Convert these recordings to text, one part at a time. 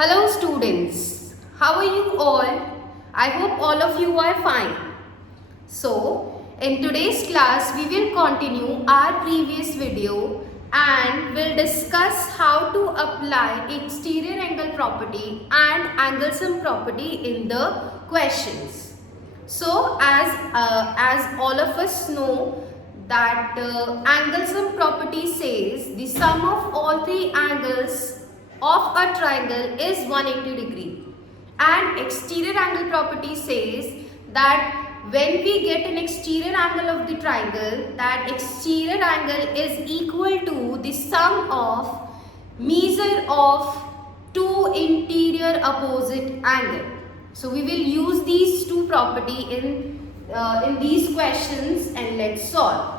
Hello students, how are you all? I hope all of you are fine. So, in today's class we will continue our previous video and will discuss how to apply exterior angle property and angle sum property in the questions. So, as all of us know that angle sum property says the sum of all three angles of a triangle is 180 degree, and exterior angle property says that when we get an exterior angle of the triangle, that exterior angle is equal to the sum of measure of two interior opposite angle. So we will use these two property in these questions and let's solve.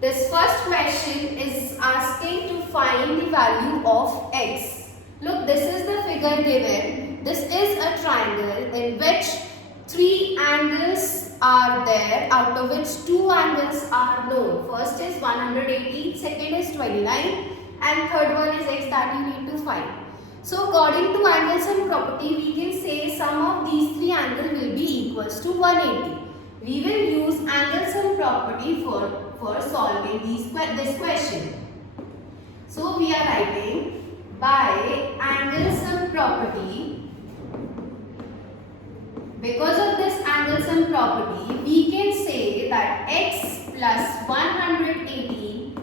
This first question is asking to find the value of x. Look, this is the figure given. This is a triangle in which three angles are there, out of which two angles are known. First is 180, second is 29 and third one is x that you need to find. So according to angle sum property, we can say sum of these three angles will be equals to 180. We will use angle sum property for solving this question. So we are writing by angle sum property. Because of this angle sum property, we can say that x plus 180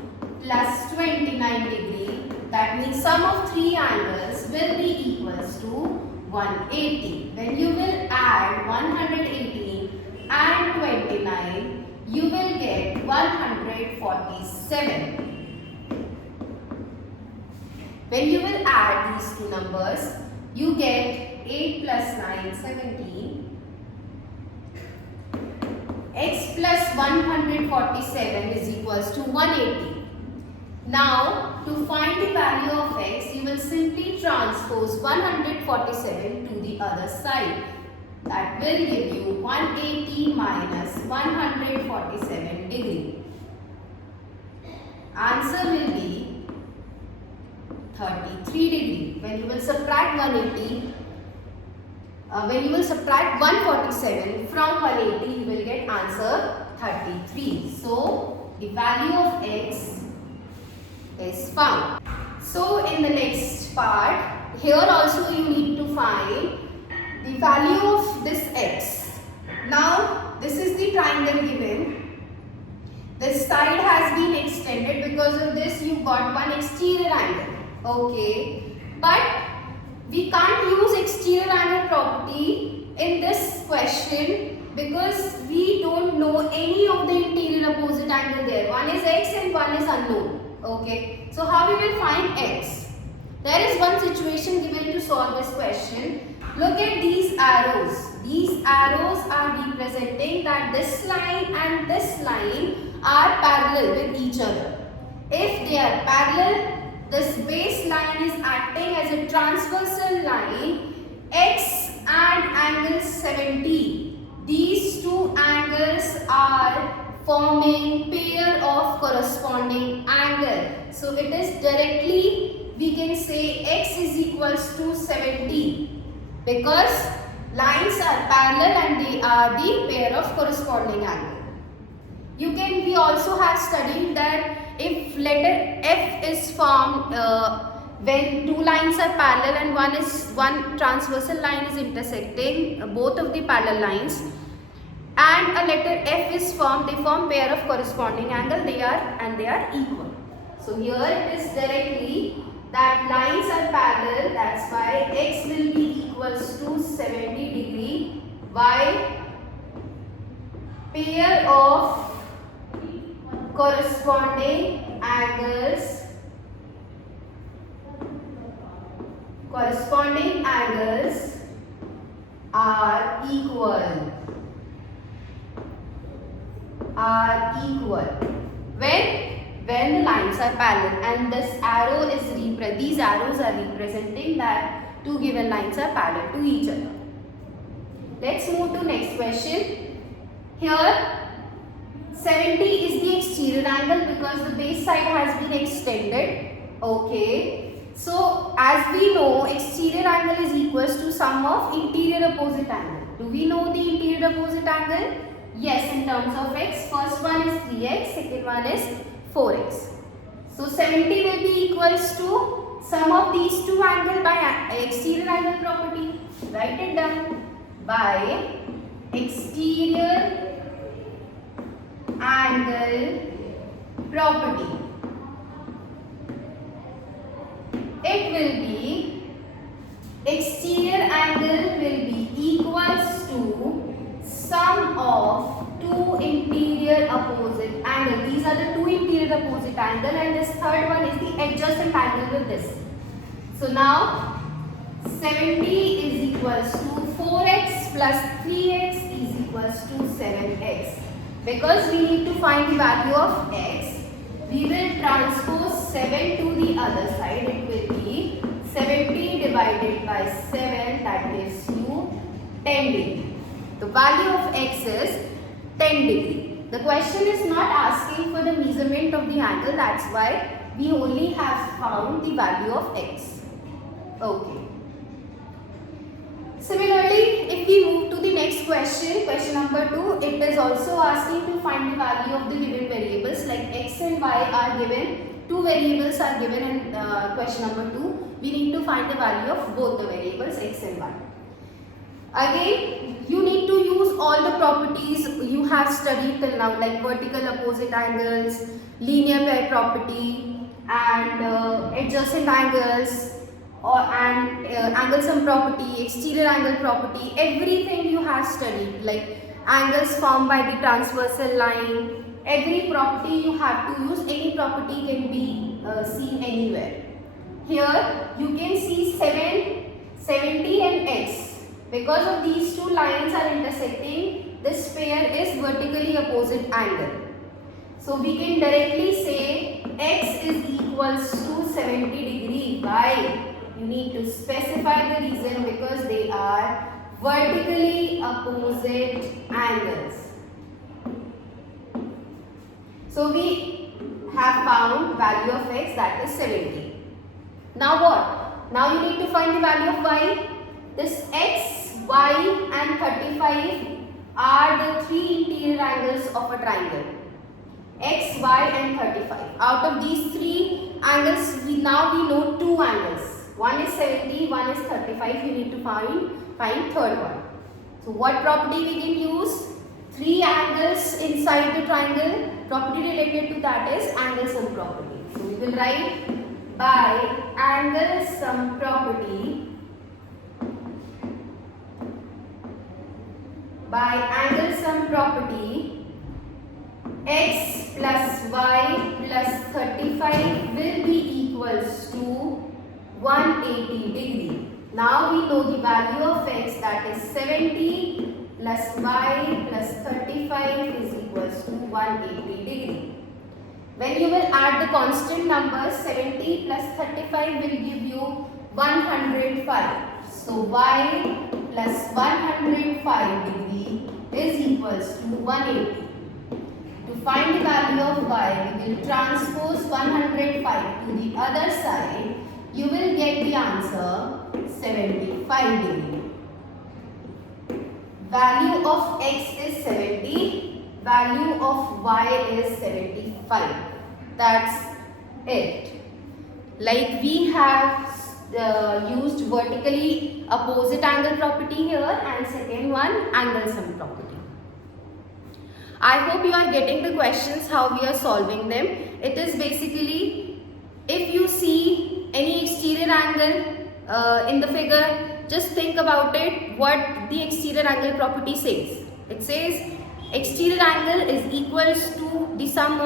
plus 29 degree, that means sum of three angles will be equals to 180. When you will add 180 and 29, you will get 147. When you will add these two numbers, you get 8 plus 9, 17. X plus 147 is equals to 180. Now, to find the value of x, you will simply transpose 147 to the other side. That will give you 180 minus 147 degree. Answer will be 33 degree. When you will subtract 180, when you will subtract 147 from 180, you will get answer 33. So, the value of x is found. So, in the next part, here also you need to find the value of this x. Now, this is the triangle given. This side has been extended. Because of this, you got one exterior angle. Okay. But we can't use exterior angle property in this question because we don't know any of the interior opposite angle there. One is x and one is unknown. Okay. So, how we will find x? There is one situation given to solve this question. Look at these arrows. These arrows are representing that this line and this line are parallel with each other. If they are parallel, this base line is acting as a transversal line. X and angle 70. These two angles are forming pair of corresponding angle. So it is directly, we can say x is equals to 70. Because lines are parallel and they are the pair of corresponding angle. We also have studied that if letter F is formed when two lines are parallel and one transversal line is intersecting both of the parallel lines, and a letter F is formed, they form pair of corresponding angle. They are equal. So here it is directly that lines are parallel, that's why x will be equals to 70 degree, while pair of corresponding angles are equal. When the lines are parallel, and these arrows are representing that two given lines are parallel to each other. Let's move to next question. Here 70 is the exterior angle because the base side has been extended. Okay. So as we know, exterior angle is equals to sum of interior opposite angle. Do we know the interior opposite angle? Yes, in terms of x. First one is 3x, second one is 4x. So 70 will be equals to sum of these two angles by exterior angle property. Write it down. By exterior angle property. It will be exterior angle will be equals to sum of two interior opposite angle. These are the two interior opposite angle, and this third one is the adjacent angle with this. So now 70 is equals to 4x plus 3x is equals to 7x. Because we need to find the value of x, we will transpose 7 to the other side. It will be 70 divided by 7, that gives you 10 degree. The value of x is 10 degree. The question is not asking for the measurement of the angle, that's why we only have found the value of x. Okay. Similarly, if we move to the next question, question number 2, it is also asking to find the value of the given variables, like x and y are given, two variables are given in question number 2. We need to find the value of both the variables x and y. Again, you need to use all the properties you have studied till now, like vertical opposite angles, linear pair property, and adjacent angles, and angle sum property, exterior angle property. Everything you have studied, like angles formed by the transversal line. Every property you have to use. Any property can be seen anywhere. Here you can see 70 and x. Because of these two lines are intersecting, this pair is vertically opposite angle. So we can directly say x is equals to 70 degree. Why? You need to specify the reason, because they are vertically opposite angles. So we have found value of x, that is 70. Now what? Now you need to find the value of y. This x, y and 35 are the three interior angles of a triangle. X, y and 35. Out of these three angles, we know two angles. One is 70, one is 35. You need to find third one. So what property we can use? Three angles inside the triangle. Property related to that is angle sum property. So we will write by angle sum property. By angle sum property, x plus y plus 35 will be equals to 180 degree. Now we know the value of x, that is 70 plus y plus 35 is equals to 180 degree. When you will add the constant numbers, 70 plus 35 will give you 105. So y plus 105 degree is equals to 180. To find the value of y, we will transpose 105 to the other side. You will get the answer 75 degree. Value of x is 70, value of y is 75. That's it. Like we have used vertically opposite angle property here, and second one angle sum property. I hope you are getting the questions, how we are solving them. It is basically, if you see any exterior angle in the figure, just think about it, what the exterior angle property says. It says exterior angle is equals to the sum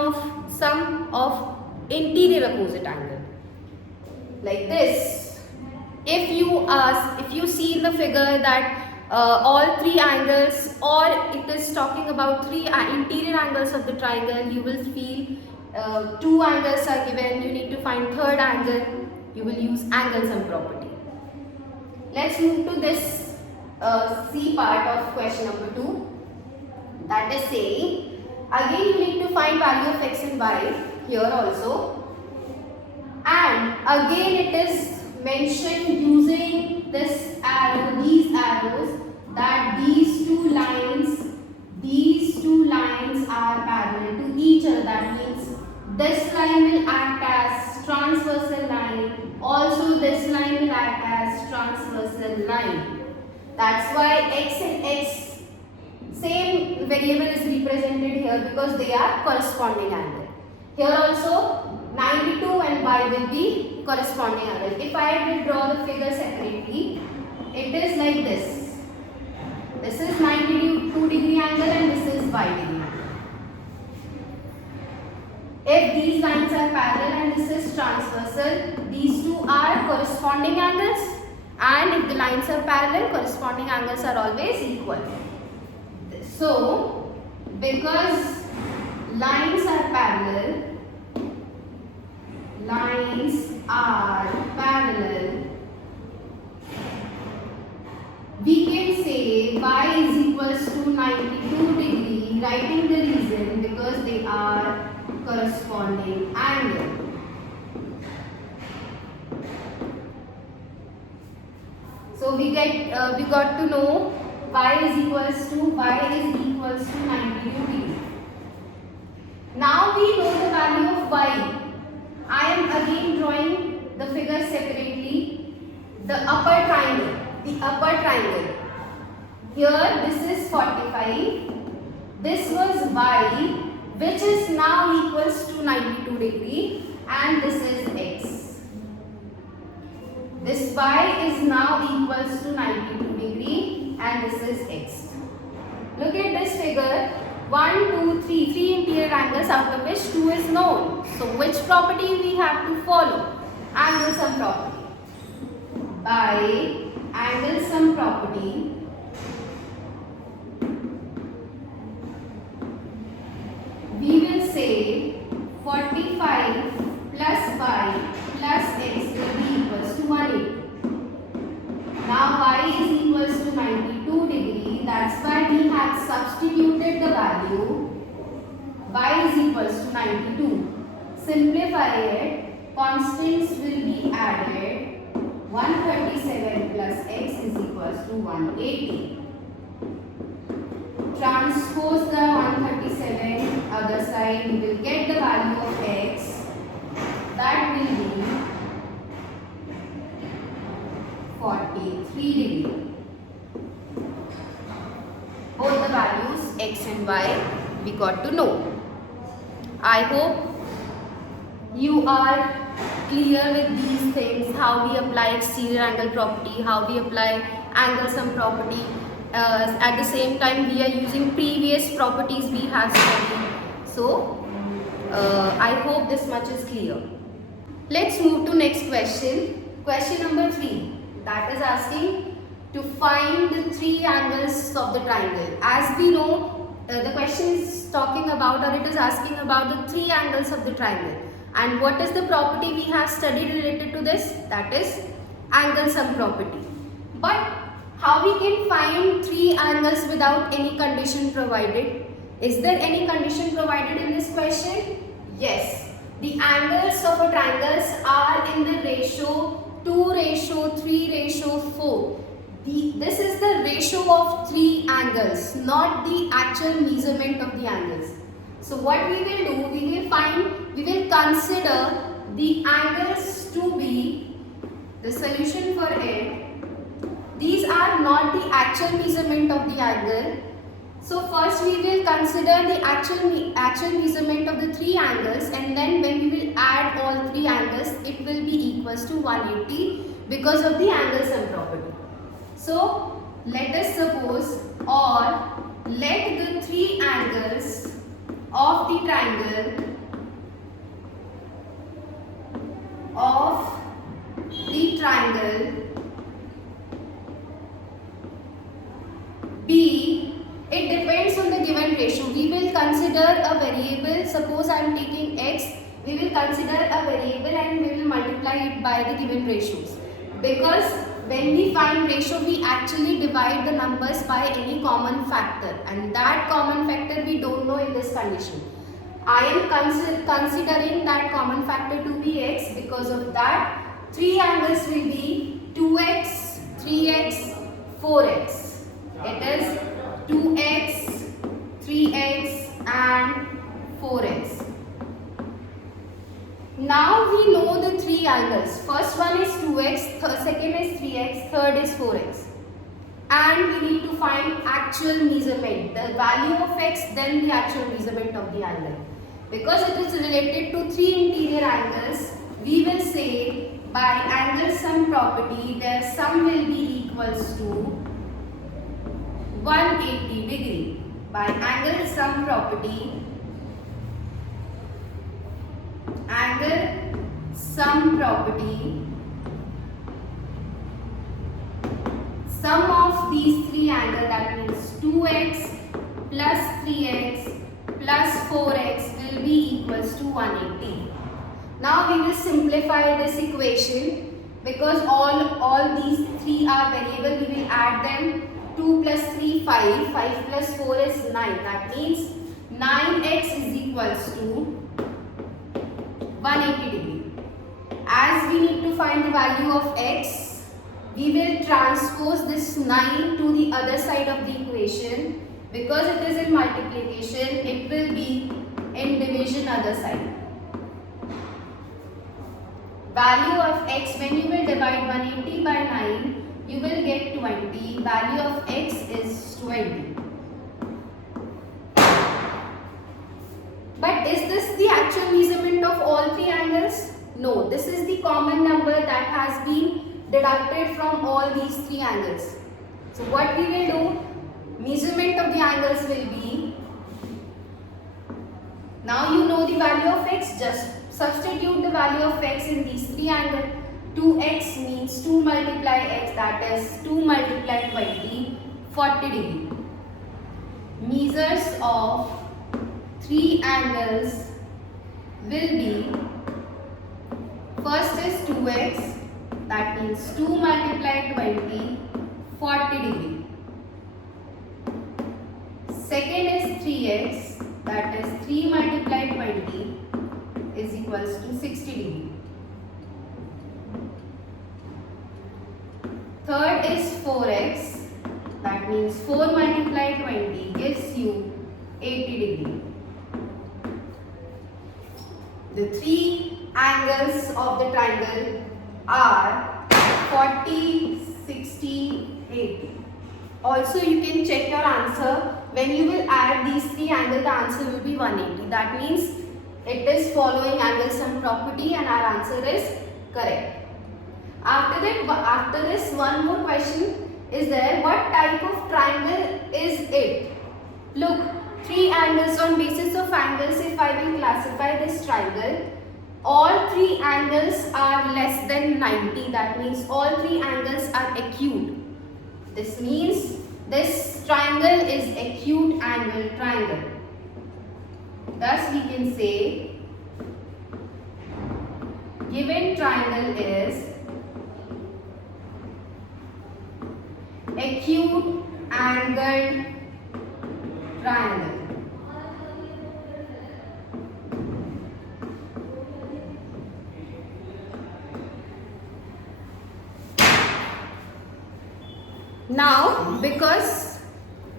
of interior opposite angle. Like this. If you see in the figure that all three angles, or it is talking about three interior angles of the triangle, you will feel two angles are given, you need to find third angle, you will use angle sum property. Let's move to this C part of question number 2. That is saying, again you need to find value of x and y here also. And again it is mentioned using this arrow, these arrows, that these two lines are parallel to each other. That means this line will act as transversal line, also this line will act as transversal line. That's why x and x, same variable is represented here because they are corresponding angle. Here also 92 and y will be corresponding angle. If I will draw the figure separately, it is like this. This is 92 degree angle and this is y degree angle. If these lines are parallel and this is transversal, these two are corresponding angles, and if the lines are parallel, corresponding angles are always equal. So, because lines are parallel, we can say y is equals to 92 degree, writing the reason because they are corresponding angle. So we got to know y is equals to 92 degree. Now we know the value of y. I am again drawing the figure separately. The upper triangle. Here this is 45. This was y, which is now equals to 92 degree, and this is x. This y is now equals to 92 degree and this is x. Look at this figure. 1, 2, 3. 3 interior angles, out of which 2 is known. So which property we have to follow? Angle sum property. By angle sum property, we will say 45 plus y plus x will be equals to 180. Now y is equals to 92 degree. That's why we have substituted the value. Y is equals to 92. Simplify it. Constants will be added. 137 plus x is equals to 180. Transpose the 137 other side. We will get the value of x. That will be 43 degree. Both the values x and y we got to know. I hope you are clear with these things, how we apply exterior angle property, how we apply angle sum property. At the same time we are using previous properties we have studied. So I hope this much is clear. Let's move to next question. Question number 3. That is asking to find the 3 angles of the triangle. As we know, the question is talking about, or it is asking about the 3 angles of the triangle. And what is the property we have studied related to this? That is angle sum property. But how we can find 3 angles without any condition provided? Is there any condition provided in this question? Yes. The angles of a triangles are in the ratio 2:3:4. This is the ratio of 3 angles, not the actual measurement of the angles. So what we will do, we will consider the angles to be the solution for it. These are not the actual measurement of the angle. So first we will consider the actual measurement of the 3 angles, and then when we will add all 3 angles, it will be equals to 180 because of the angle sum property. So let us suppose, or let the 3 angles of the triangle be, it depends on the given ratio. We will consider a variable. Suppose I am taking x, we will consider a variable and we will multiply it by the given ratios. Because when we find ratio, we actually divide the numbers by any common factor, and that common factor we don't know in this condition. I am considering that common factor to be x. Because of that, three angles will be 2x, 3x, 4x. It is 2x, 3x and 4x. Now we know the three angles. First one is 2x, second is 3x, third is 4x. And we need to find actual measurement, the value of x, then the actual measurement of the angle. Because it is related to three interior angles, we will say by angle sum property, their sum will be equals to 180 degree. By angle sum property, angle sum property, sum of these three angles, that means 2x plus 3x plus 4x will be equals to 180. Now we will simplify this equation because all these three are variable. We will add them. 2 plus 3, 5. 5 plus 4 is 9. That means 9x is equals to 180 degree. As we need to find the value of x, we will transpose this 9 to the other side of the equation. Because it is in multiplication, it will be in division other side. Value of x, when you will divide 180 by 9, you will get 20. Value of x is 20. But is this the actual measurement of all three angles? No, this is the common number that has been deducted from all these three angles. So what we will do, measurement of the angles will be, now you know the value of x, just substitute the value of x in these three angles. 2x means 2 multiply x, that is 2 multiply 20, 40 degree. Measures of three angles will be, first is 2x, that means 2 multiply 20, 40 degree. Second is 3x, that is 3 multiply 20 is equals to 60 degree. Third is 4x, that means 4 multiply 20 gives you 80 degree. The three angles of the triangle are 40, 60, 80. Also you can check your answer. When you will add these three angles, the answer will be 180. That means it is following angle sum property and our answer is correct. After this, one more question is there. What type of triangle is it? Look, three angles. On basis of angles, if I will classify this triangle, all three angles are less than 90. That means all three angles are acute. This means this triangle is acute angle triangle. Thus we can say given triangle is acute angled triangle. Now, because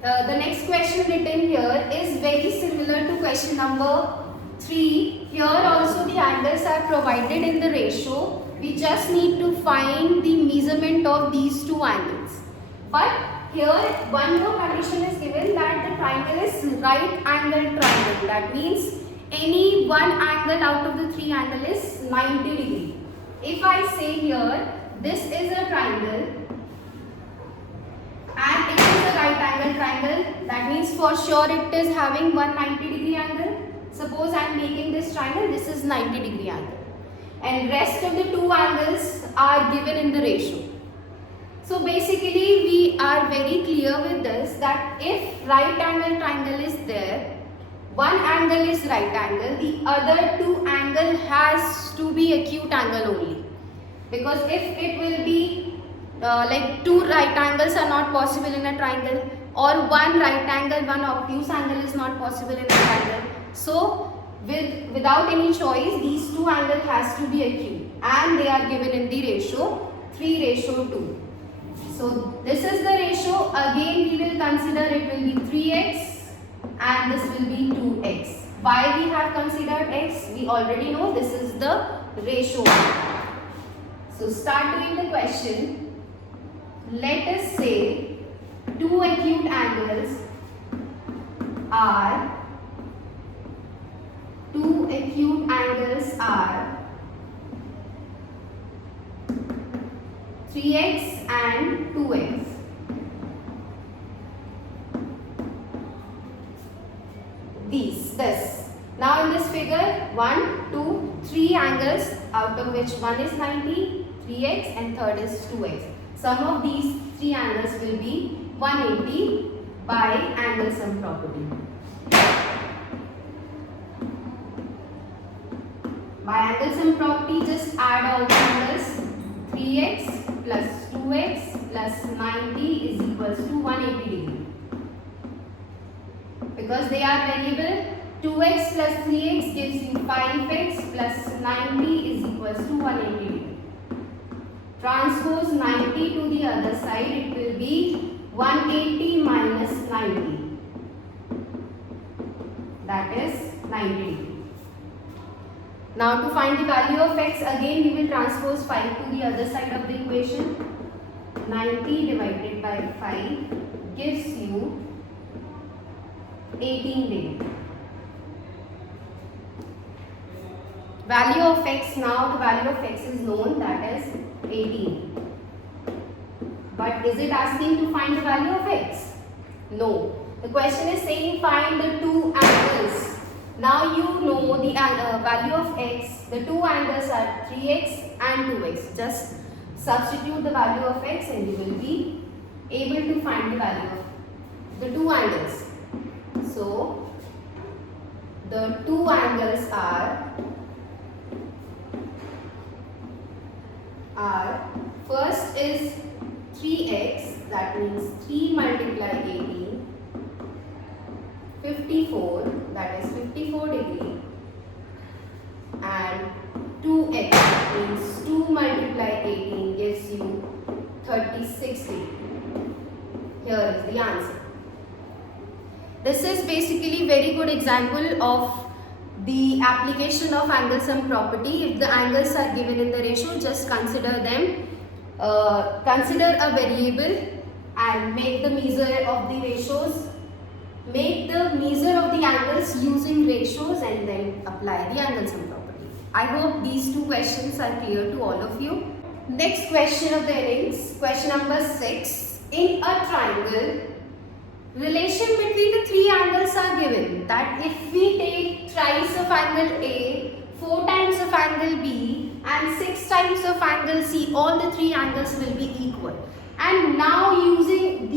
the next question written here is very similar to question number 3. Here also the angles are provided in the ratio. We just need to find the measurement of these two angles. But here one more condition is given that the triangle is right angle triangle. That means any one angle out of the three angle is 90 degree. If I say here this is a triangle and it is a right angle triangle, that means for sure it is having 190 degree angle. Suppose I am making this triangle, this is 90 degree angle, and rest of the two angles are given in the ratio. So basically we are very clear with this that if right angle triangle is there, one angle is right angle, the other two angle has to be acute angle only. Because if it will be like two right angles are not possible in a triangle, or one right angle, one obtuse angle is not possible in a triangle. So without any choice, these two angles has to be acute, and they are given in the ratio 3:2. So this is the ratio. Again we will consider it will be 3x and this will be 2x. Why we have considered x? We already know this is the ratio. So start doing the question. Let us say two acute angles are 3x and 2x. This. Now in this figure, 1, 2, 3 angles, out of which one is 90, 3x and third is 2x. Sum of these 3 angles will be 180 by angle sum property. By angle sum property, just add all the angles. 3x plus 2x plus 90 is equals to 180 degree. Because they are variable, 2x plus 3x gives you 5x plus 90 is equals to 180 degree. Transpose 90 to the other side, it will be 180 minus 90. That is 90 degree. Now to find the value of x, again we will transpose 5 to the other side of the equation. 90 divided by 5 gives you 18 degree. Value of x, now the value of x is known, that is 18. But is it asking to find the value of x? No. The question is saying find the two angles. Now you know the value of x. The two angles are 3x and 2x. Just substitute the value of x and you will be able to find the value of the two angles. So the two angles are first is 3x, that means 3 multiply 18, 54, that is 54 degree, and 2x, that means 2 multiply 18 gives you 36 degree. Here is the answer. This is basically very good example of the application of angle sum property. If the angles are given in the ratio, just consider them. Consider a variable and make the measure of the ratios. Make the measure of the angles using ratios and then apply the angle sum property. I hope these two questions are clear to all of you. Next question of the innings, question number 6. In a triangle, relation between the three angles are given, that if we take thrice of angle A, 4 times of angle B and 6 times of angle C, all the three angles will be equal. And now using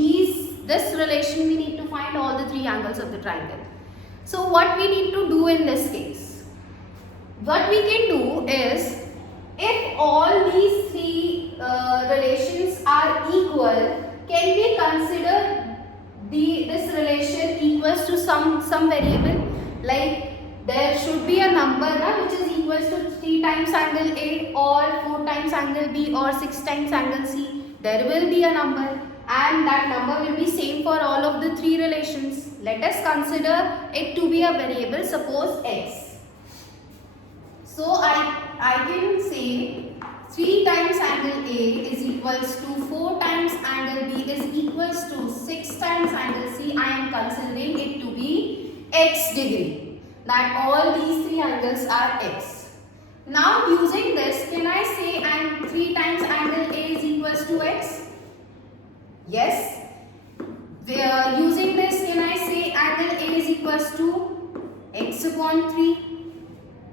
this relation, we need to find all the three angles of the triangle. So what we need to do in this case? What we can do is, if all these three relations are equal, can we consider this relation equals to some variable? Like there should be a number which is equals to 3 times angle A or 4 times angle B or 6 times angle C. There will be a number and that number will be same for all of the three relations. Let us consider it to be a variable, suppose x. So I can say 3 times angle A is equals to 4 times angle B is equals to 6 times angle C. I am considering it to be x degree. That all these three angles are x. Now using this, can I say and 3 times angle A is equals to x? Yes. Using this, can I say angle A is equals to x upon 3?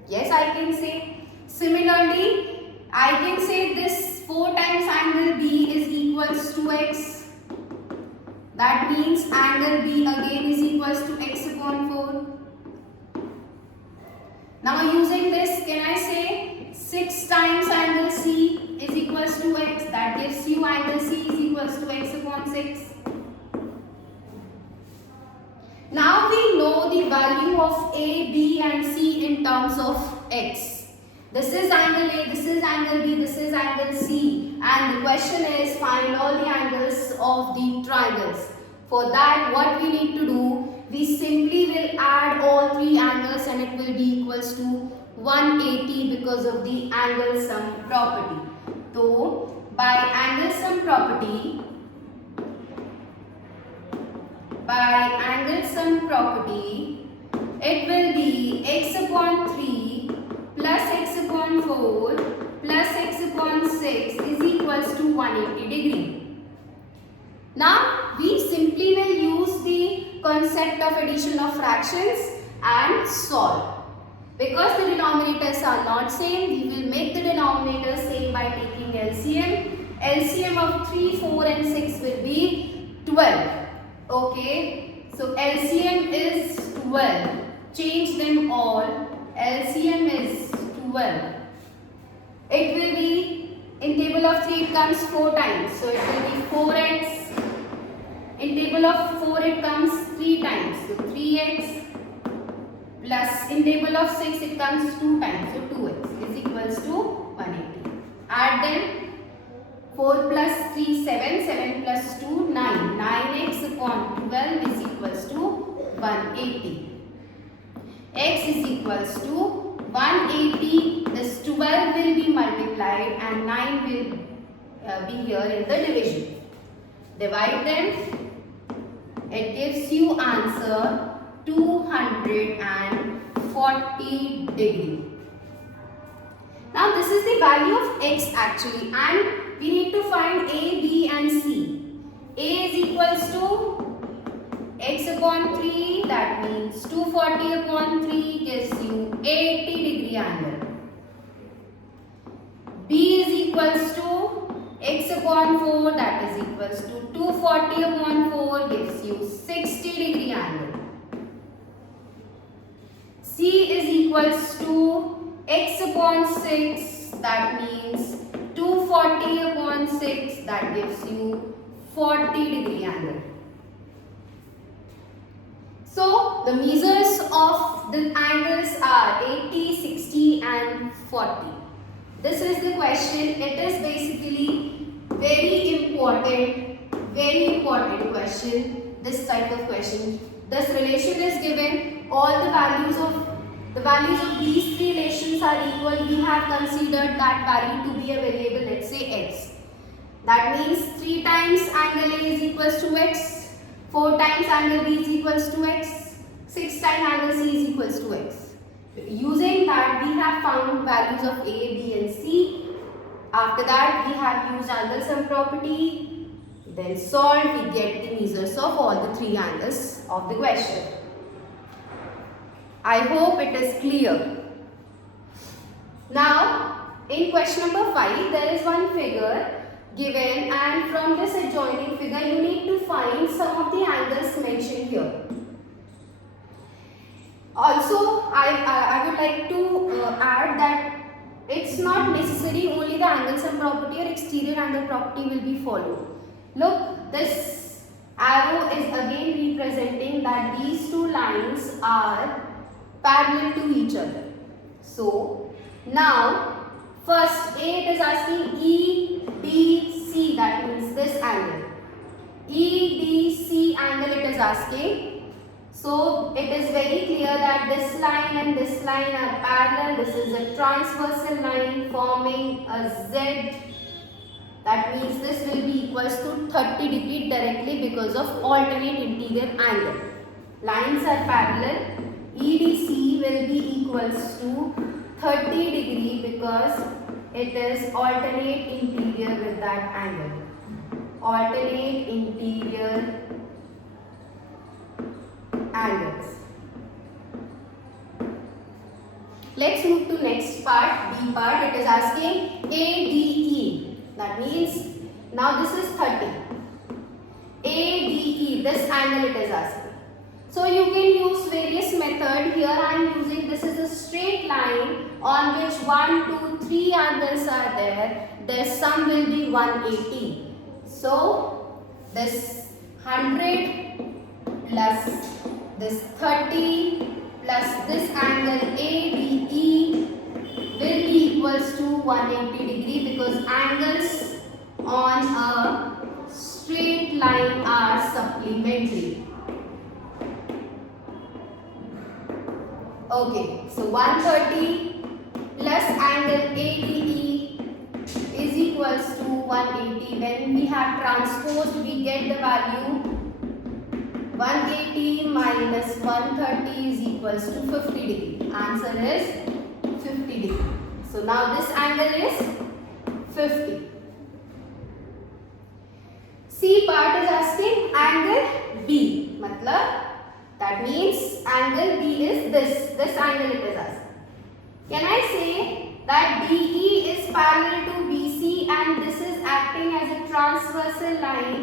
Yes, I can say. Similarly, I can say this 4 times angle B is equals to x. That means angle B again is equals to x upon 4. Now using this, can I say 6 times angle C is equals to x? That gives you angle C is equals to x upon 6. Now we know the value of A, B and C in terms of x. This is angle A, this is angle B, this is angle C, and the question is find all the angles of the triangles. For that, what we need to do, we simply will add all three angles and it will be equals to 180 because of the angle sum property. So, by angle sum property, it will be x upon 3 plus x upon 4 plus x upon 6 is equals to 180 degree. Now, we simply will use the concept of addition of fractions and solve. Because the denominators are not same, we will make the denominators same by taking LCM. LCM of 3, 4 and 6 will be 12. Okay, so LCM is 12. Change them all. LCM is 12. It will be, in table of 3 it comes 4 times. So it will be 4x. In table of 4 it comes 3 times. So 3x plus in table of 6 it comes 2 times. So 2x is equals to 180. Add them. 4 plus 3, 7, 7 plus 2, 9. 9x upon 12 is equals to 180. X is equals to 180. This 12 will be multiplied and 9 will be here in the division. Divide them. It gives you answer 240 degree. Now this is the value of x actually, and we need to find A, B and C. A is equals to x upon 3, that means 240 upon 3 gives you 80 degree angle. B is equals to x upon 4, that is equals to 240 upon 4 gives you 60 degree angle. C is equals to x upon 6, that means 240 upon 6, that gives you 40 degree angle. So the measures of the angles are 80, 60 and 40. This is the question. It is basically very important question. This type of question. This relation is given. All the values of these three relations are equal. We have considered that value to be a variable. Let's say x. That means 3 times angle A is equals to x. 4 times angle B is equals to x. 6 times angle C is equals to x. Using that, we have found values of A, B and C. After that, we have used angle sum property. Then solve, we get the measures of all the three angles of the question. I hope it is clear. Now, in question number 5, there is one figure given, and from this adjoining figure you need to find some of the angles mentioned here. Also, I would like to add that it's not necessary only the angle sum property or exterior angle property will be followed. Look, this arrow is again representing that these two lines are parallel to each other. So, now first A, it is asking EDC, that means this angle. EDC angle it is asking. So, it is very clear that this line and this line are parallel. This is a transversal line forming a Z. That means this will be equals to 30 degree directly because of alternate interior angle. Lines are parallel. EDC will be equals to 30 degree because it is alternate interior with that angle. Alternate interior angles. Let's move to next part, B part. It is asking ADE. That means now this is 30. ADE, this angle it is asking. So you can use various method. Here I am using, this is a straight line on which 1, 2, 3 angles are there. Their sum will be 180. So this 100 plus this 30 plus this angle ADE will be equals to 180 degree because angles on a straight line are supplementary. Okay, so 130 plus angle ADE is equals to 180. When we have transposed, we get the value 180 minus 130 is equals to 50 degree. Answer is 50 degree. So now this angle is 50. C part is asking angle B. That means angle B is this angle it is asking. Can I say that DE is parallel to BC and this is acting as a transversal line?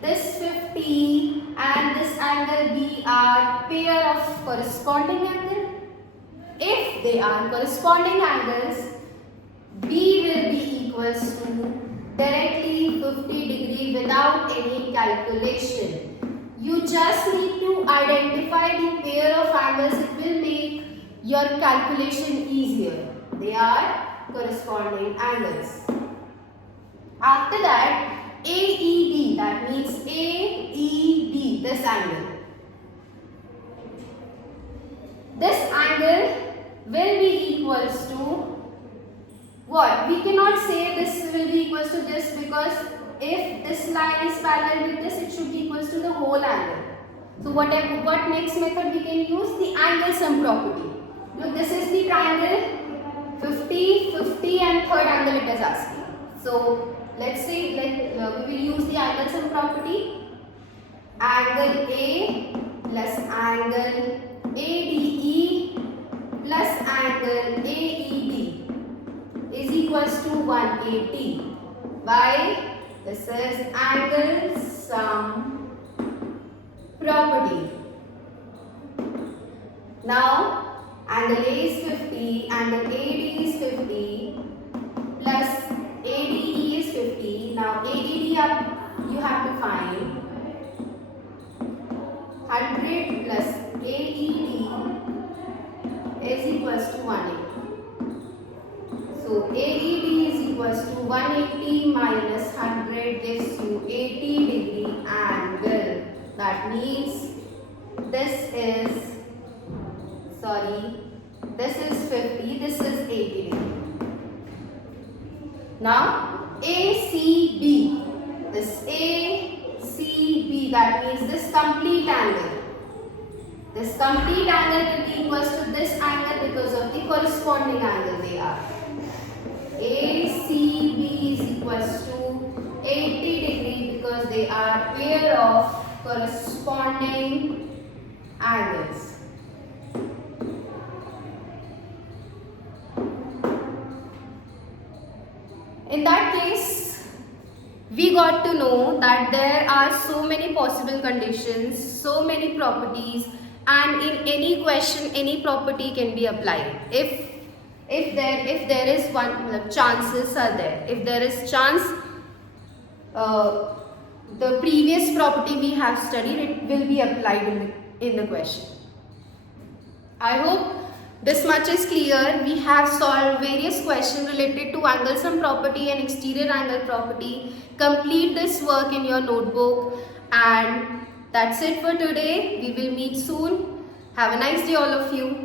This 50 and this angle B are pair of corresponding angle. If they are corresponding angles, B will be equals to directly 50 degree without any calculation. You just need to identify the pair of angles. It will make your calculation easier. They are corresponding angles. After that, AED, that means AED, this angle. This angle will be equals to what? We cannot say this will be equals to this because if this line is parallel with this, it should be equals to the whole angle. So what next method we can use? The angle sum property. Look, this is the triangle 50, 50 and third angle it is asking. So let's say we will use the angle sum property. Angle A plus angle ADE plus angle AED is equals to 180. Why? This is angle sum property. Now angle A is 50, angle AD is 50 plus ADE is 50. Now ADD you have to find 100 plus AED is equals to 180. So AED is equals to 180 minus 100 gives you 80 degree angle. That means this is 50, this is 80 degree. Now ACB, this ACB, that means this complete angle. This complete angle will be equals to this angle because of the corresponding angle they are. ACB is equals to 80 degree because they are pair of corresponding angles. In that case, we got to know that there are so many possible conditions, so many properties, and in any question, any property can be applied. If there is one, chances are there. If there is chance, the previous property we have studied, it will be applied in the question. I hope this much is clear. We have solved various questions related to angle sum property and exterior angle property. Complete this work in your notebook, and that's it for today. We will meet soon. Have a nice day all of you.